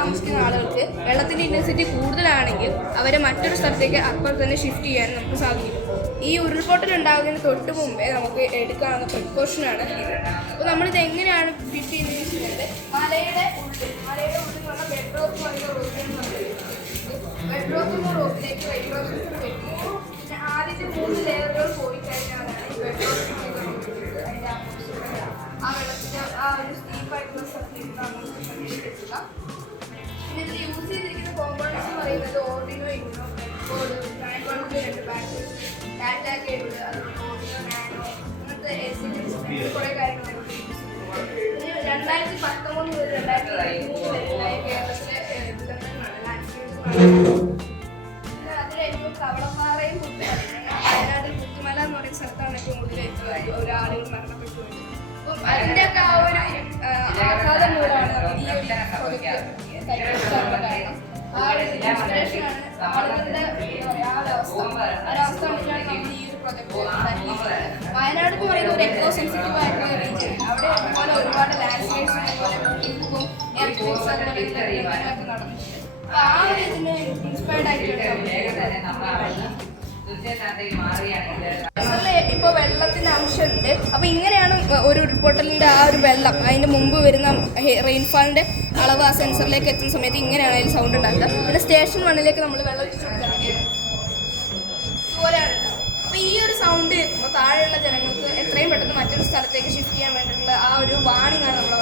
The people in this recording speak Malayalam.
താമസിക്കുന്ന ആളുകൾക്ക് വെള്ളത്തിന്റെ ഇന്റൻസിറ്റി കൂടുതലാണെങ്കിൽ അവരെ മറ്റൊരു സ്ഥലത്തേക്ക് അപ്പോൾ തന്നെ ഷിഫ്റ്റ് ചെയ്യാൻ നമുക്ക് സാധിക്കും. ഈ ഉരുൾപൊട്ടൽ ഉണ്ടാകുന്നതിന് തൊട്ട് മുമ്പേ നമുക്ക് എടുക്കാവുന്ന പ്രിക്കോഷനാണ് ഇത്. അപ്പോൾ നമ്മളിത് എങ്ങനെയാണ് ഫിറ്റ് ചെയ്യുന്നത് മലയുടെ ഉള്ളിൽ മലയുടെ ഉള്ളിൽ നിന്നുള്ള ബെഡ് റോക്ക് പറയുന്ന റോക്കിൽ ബെഡ് റോക്കിന്റെ റോക്കിലേക്ക് ബെഡ് റോക്ക് വെക്കും. പിന്നെ ആദ്യത്തെ മൂന്ന് ഇതിൽ യൂസ് ചെയ്തിരിക്കുന്ന കോമ്പോണൻസ് എന്ന് പറയുന്നത് ഓർഡിനോ ഇഗ്നോ ബോർഡ് ട്രൈബോർഡ് രണ്ട് ബാറ്ററി ടാറ്റാ കേബിൾ അതുപോലെ ഓർഡിനോ നാനോ അങ്ങനത്തെ എസ് കുറേ കാര്യങ്ങളൊക്കെ പിന്നെ രണ്ടായിരത്തി പത്തൊമ്പത് മുതൽ രണ്ടായിരത്തി പതിമൂന്ന് വരെയായ കേരളത്തിലെ ലാൻഡ്സ്കേപ്പ് പിന്നെ അതിലേറ്റവും കവളപ്പാറയും പുത്തുമലയും വയനാട്ടിൽ പുത്തുമല എന്ന് പറയുന്ന സ്ഥലത്താണ് ഏറ്റവും കൂടുതൽ ഏറ്റവും ഒരു ആളുകൾ മരണപ്പെട്ടു അപ്പം അതിന്റെയൊക്കെ ആ ഒരു ഒരു വയനാട് എന്ന് പറയുന്ന ഒരു എക്കോ സെൻസിറ്റീവ് ആയിട്ടുള്ള റീജിയൻ അവിടെ ഇതുപോലെ ഒരുപാട് ലാൻഡ്സ്കേപ്സ് അതുപോലെ അതുപോലെ ഭൂകമ്പവും എയർപോർട്സ് അതുപോലെ നടന്നിട്ടുണ്ട് ആ ഒരു ഇതിന് ഇൻസ്പയർഡ് സെൻസറിൽ ഇപ്പൊ വെള്ളത്തിന്റെ അംശമുണ്ട് അപ്പൊ ഇങ്ങനെയാണ് ഒരു ഉരുൾപൊട്ടലിന്റെ ആ ഒരു വെള്ളം അതിന്റെ മുമ്പ് വരുന്ന റെയിൻഫാളിന്റെ അളവ് ആ സെൻസറിലേക്ക് എത്തുന്ന സമയത്ത് ഇങ്ങനെയാണ് അതിൽ സൗണ്ട് ഉണ്ടാക്കുക. പിന്നെ സ്റ്റേഷൻ വണ്ണിലേക്ക് നമ്മൾ വെള്ളം അപ്പൊ ഈ ഒരു സൗണ്ട് താഴെയുള്ള ജനങ്ങൾക്ക് എത്രയും പെട്ടെന്ന് മറ്റൊരു സ്ഥലത്തേക്ക് ഷിഫ്റ്റ് ചെയ്യാൻ വേണ്ടിയിട്ടുള്ള ആ ഒരു വാണിംഗ് ആണ് നമ്മൾ